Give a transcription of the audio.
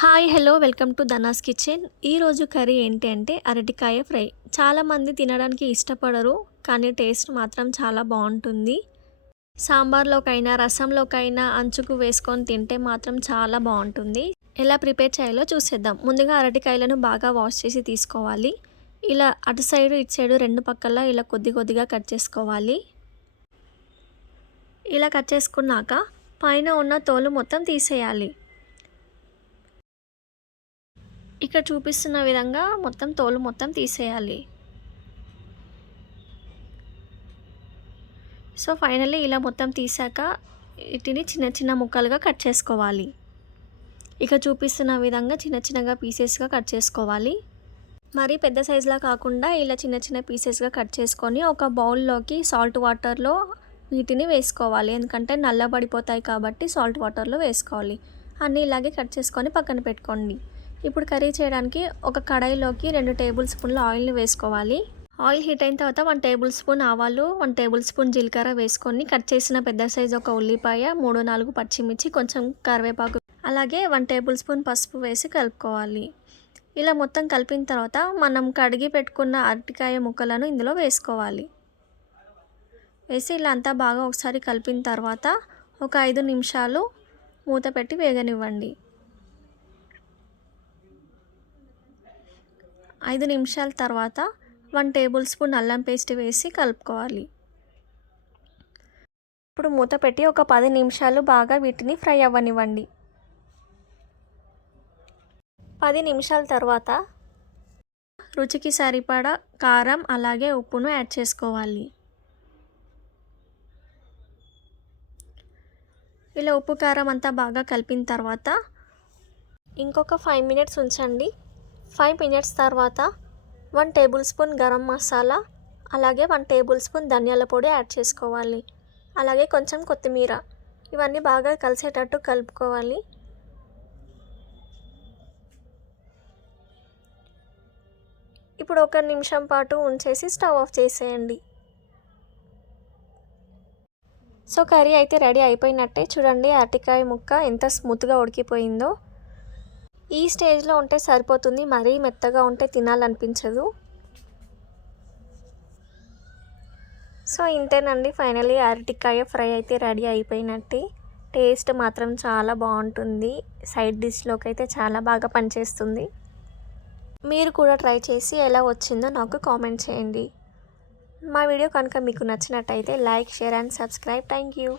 Hi hello welcome to ధనాస్ kitchen. ఈరోజు curry ఏంటి అంటే అరటికాయ ఫ్రై. చాలామంది తినడానికి ఇష్టపడరు, కానీ టేస్ట్ మాత్రం చాలా బాగుంటుంది. సాంబార్లోకైనా రసంలోకైనా అంచుకు వేసుకొని తింటే మాత్రం చాలా బాగుంటుంది. ఎలా ప్రిపేర్ చేయాలో చూసేద్దాం. ముందుగా అరటికాయలను బాగా వాష్ చేసి తీసుకోవాలి. ఇలా అటు సైడు ఇటు సైడు రెండు పక్కల ఇలా కొద్ది కొద్దిగా కట్ చేసుకోవాలి. ఇలా కట్ చేసుకున్నాక పైన ఉన్న తోలు మొత్తం తీసేయాలి. ఇక్కడ చూపిస్తున్న విధంగా మొత్తం తోలు మొత్తం తీసేయాలి. సో ఫైనల్లీ ఇలా మొత్తం తీసాక వీటిని చిన్న చిన్న ముక్కలుగా కట్ చేసుకోవాలి. ఇక చూపిస్తున్న విధంగా చిన్న చిన్నగా పీసెస్గా కట్ చేసుకోవాలి. మరీ పెద్ద సైజులా కాకుండా ఇలా చిన్న చిన్న పీసెస్గా కట్ చేసుకొని ఒక బౌల్లోకి సాల్ట్ వాటర్లో వీటిని వేసుకోవాలి. ఎందుకంటే నల్లబడిపోతాయి కాబట్టి సాల్ట్ వాటర్లో వేసుకోవాలి. అన్నీ ఇలాగే కట్ చేసుకొని పక్కన పెట్టుకోండి. ఇప్పుడు కర్రీ చేయడానికి ఒక కడాయిలోకి 2 టేబుల్ స్పూన్ల ఆయిల్ని వేసుకోవాలి. ఆయిల్ హీట్ అయిన తర్వాత 1 టేబుల్ స్పూన్ ఆవాలు, 1 టేబుల్ స్పూన్ జీలకర్ర వేసుకొని కట్ చేసిన పెద్ద సైజు ఒక ఉల్లిపాయ, 3-4 పచ్చిమిర్చి, కొంచెం కరివేపాకు, అలాగే 1 టేబుల్ స్పూన్ పసుపు వేసి కలుపుకోవాలి. ఇలా మొత్తం కలిపిన తర్వాత మనం కడిగి పెట్టుకున్న అరటికాయ ముక్కలను ఇందులో వేసుకోవాలి. వేసి ఇలా అంతా బాగా ఒకసారి కలిపిన తర్వాత ఒక 5 నిమిషాలు మూత పెట్టి వేగనివ్వండి. 5 నిమిషాల తర్వాత 1 టేబుల్ స్పూన్ అల్లం పేస్ట్ వేసి కలుపుకోవాలి. ఇప్పుడు మూత పెట్టి ఒక 10 నిమిషాలు బాగా వీటిని ఫ్రై అవ్వనివ్వండి. 10 నిమిషాల తర్వాత రుచికి సరిపడా కారం అలాగే ఉప్పును యాడ్ చేసుకోవాలి. ఇలా ఉప్పు కారం అంతా బాగా కలిపిన తర్వాత ఇంకొక 5 మినిట్స్ ఉంచండి. 5 మినిట్స్ తర్వాత 1 టేబుల్ స్పూన్ గరం మసాలా, అలాగే 1 టేబుల్ స్పూన్ ధనియాల పొడి యాడ్ చేసుకోవాలి. అలాగే కొంచెం కొత్తిమీర, ఇవన్నీ బాగా కలిసేటట్టు కలుపుకోవాలి. ఇప్పుడు 1 నిమిషం పాటు ఉంచేసి స్టవ్ ఆఫ్ చేసేయండి. సో కర్రీ అయితే రెడీ అయిపోయినట్టే. చూడండి అరటికాయ ముక్క ఎంత స్మూత్గా ఉడికిపోయిందో. ఈ స్టేజ్లో ఉంటే సరిపోతుంది, మరీ మెత్తగా ఉంటే తినాలనిపించదు. సో ఇంతేనండి, ఫైనల్లీ అరటికాయ ఫ్రై అయితే రెడీ అయిపోయినట్టే. టేస్ట్ మాత్రం చాలా బాగుంటుంది. సైడ్ డిష్లోకి అయితే చాలా బాగా పనిచేస్తుంది. మీరు కూడా ట్రై చేసి ఎలా వచ్చిందో నాకు కామెంట్ చేయండి. మా వీడియో కనుక మీకు నచ్చినట్టయితే like, share and subscribe. Thank you.